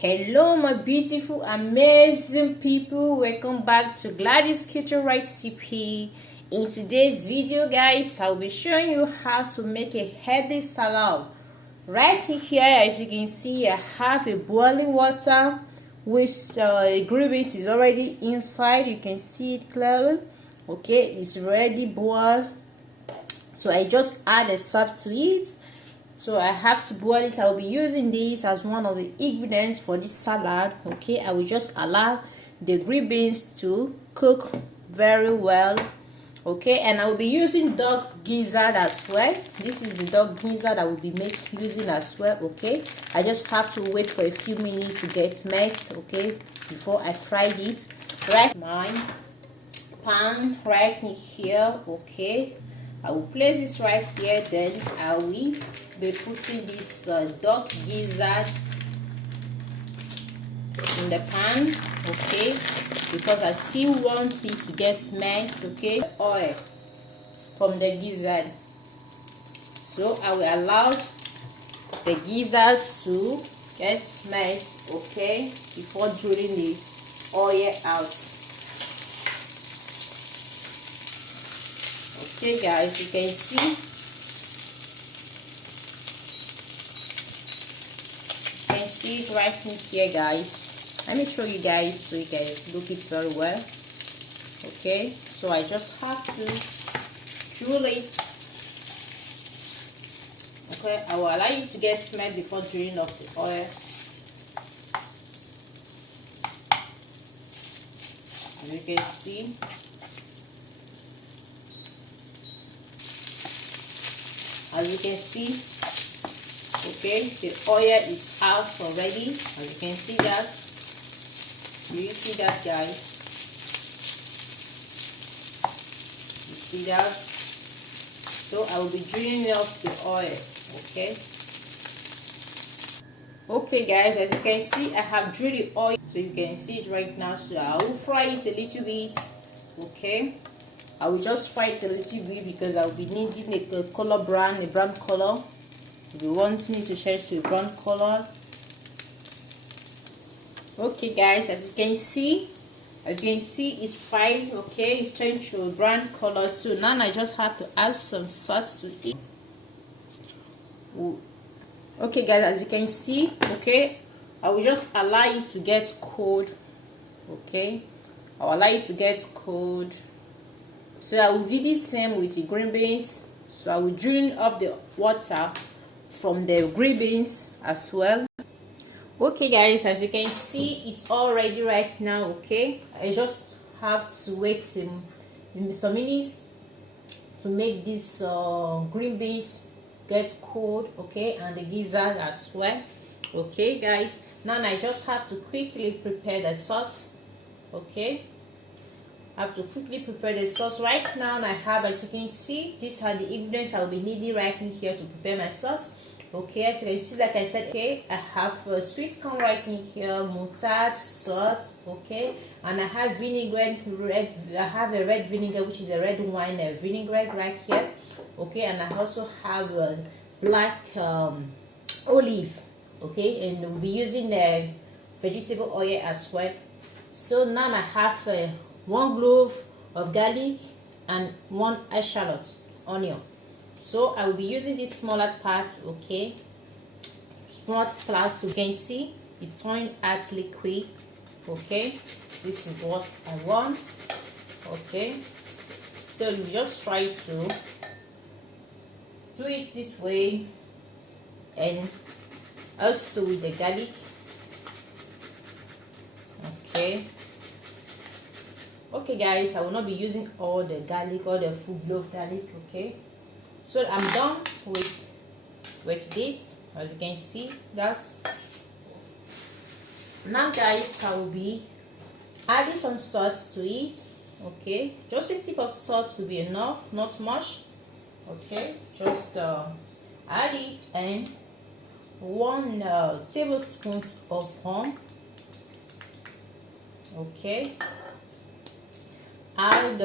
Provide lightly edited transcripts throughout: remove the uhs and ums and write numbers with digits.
Hello my beautiful amazing people, welcome back to Gladys Kitchen Recipe. In today's video guys, I'll be showing you how to make a healthy salad. Right here, as you can see, I have a boiling water which ingredients is already inside. You can see it clearly. Okay, it's already boiled, so I just add a salt to it. So I have to boil it. I will be using this as one of the ingredients for this salad. Okay, I will just allow the green beans to cook very well. Okay, and I will be using dog gizzard as well. This is the dog gizzard I will be using as well. Okay, I just have to wait for a few minutes to get mixed. Okay, before I fry it. Right, my pan right in here. Okay, I will place this right here. Then I will be putting this dog gizzard in the pan. Okay, because I still want it to get mixed. Okay, oil from the gizzard, so I will allow the gizzard to get mixed. Okay, before drawing the oil out. Okay guys, you can see it right in here guys. Let me show you guys so you can look it very well. Okay, so I just have to drill it. Okay, I will allow you to get smelled before drilling off the oil. As you can see, okay, the oil is out already. As you can see that. Do you see that guys? You see that? So I will be draining off the oil. Okay guys, as you can see, I have drilled the oil, so you can see it right now. So I will fry it a little bit. Okay, I will just fry it a little bit because I will be needing a brown color. If you want me to change to a brown color. Okay guys, as you can see it's fried. Okay, it's changed to a brown color. So now I just have to add some salt to it. Okay guys, as you can see, okay, I will just allow it to get cold. Okay, I will allow it to get cold. So I will do the same with the green beans. So I will drain up the water from the green beans as well. Okay guys, as you can see, it's all ready right now. Okay, I just have to wait some minutes to make this green beans get cold. Okay, and the gizzard as well. Okay guys, now I just have to quickly prepare the sauce. Okay, I have to quickly prepare the sauce right now. I have, as you can see, these are the ingredients I will be needing right in here to prepare my sauce. Okay, as you can see, like I said, okay, I have sweet corn right in here, mustard, salt, okay, and I have vinaigrette, I have a red vinegar, which is a red wine vinaigrette right here. Okay, and I also have black olive. Okay, and we'll be using the vegetable oil as well. So now I have 1 clove of garlic and 1 shallot onion. So I will be using this smaller part. Okay, small part. So you can see it's turned out liquid. Okay, this is what I want. Okay, so you just try to do it this way, and also with the garlic. Okay guys, I will not be using all the garlic, all the full clove garlic. Okay, so I'm done with this. As you can see, that's now guys, I will be adding some salt to it. Okay, just a tip of salt will be enough, not much. Okay, just add it, and 1 tablespoon of arome. Okay, add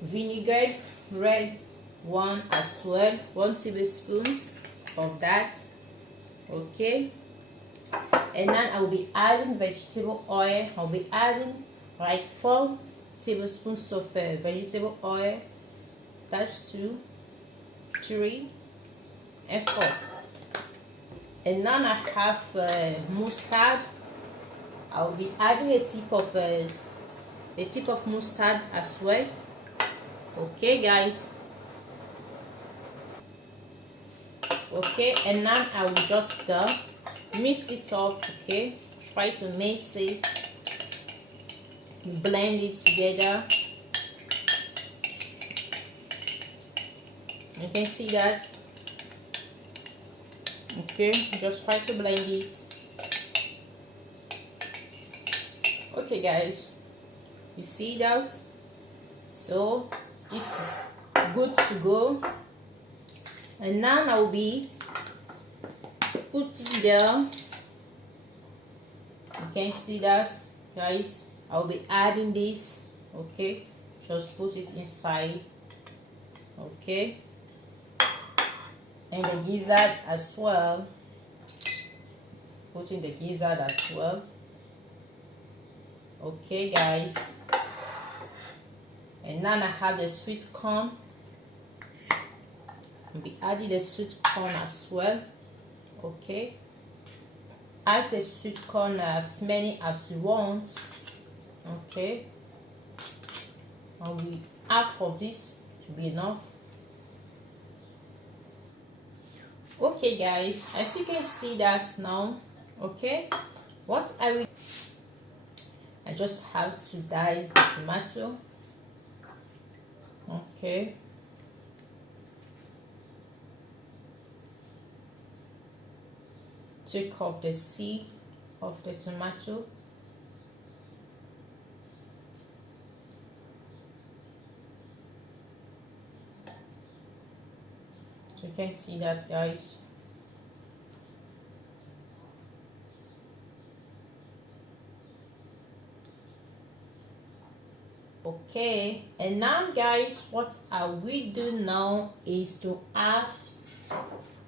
vinegar, red one as well, 1 tablespoon of that. Okay, And then I will be adding vegetable oil. I'll be adding like 4 tablespoons of vegetable oil. That's 2, 3, and 4. And now I have mustard. I'll be adding a tip of mustard as well. Okay, guys. Okay, and now I will just mix it up. Okay, try to mix it, blend it together. You can see that. Okay, just try to blend it. Okay, guys, you see that? So this is good to go. And now I will be putting there. You can see that, guys. I will be adding this. Okay, just put it inside. Okay, and the gizzard as well. Putting the gizzard as well. Okay, guys. And now I have the sweet corn. I'll be adding the sweet corn as well. Okay, add the sweet corn as many as you want. Okay, and we half of this to be enough. Okay, guys, as you can see that now. Okay, what I just have to dice the tomato. Okay, take off the seed of the tomato. So you can see that, guys. Okay, and now, guys, what I will do now is to add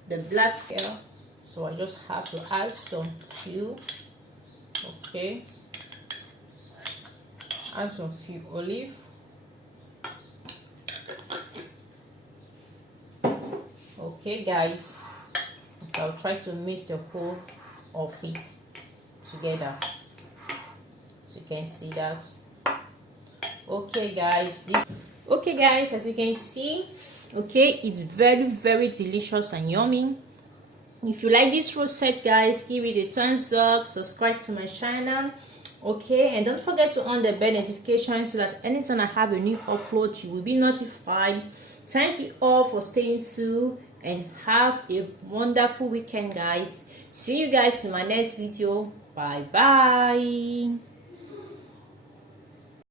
the black pepper. So I just have to add some few. Okay, add some few olive. Okay, guys, I'll try to mix the whole of it together, so you can see that. Okay, guys, as you can see, okay, it's very delicious and yummy. If you like this recipe, guys, give it a thumbs up, subscribe to my channel. Okay, and don't forget to on the bell notification so that anytime I have a new upload, you will be notified. Thank you all for staying tuned and have a wonderful weekend, guys. See you guys in my next video. Bye bye.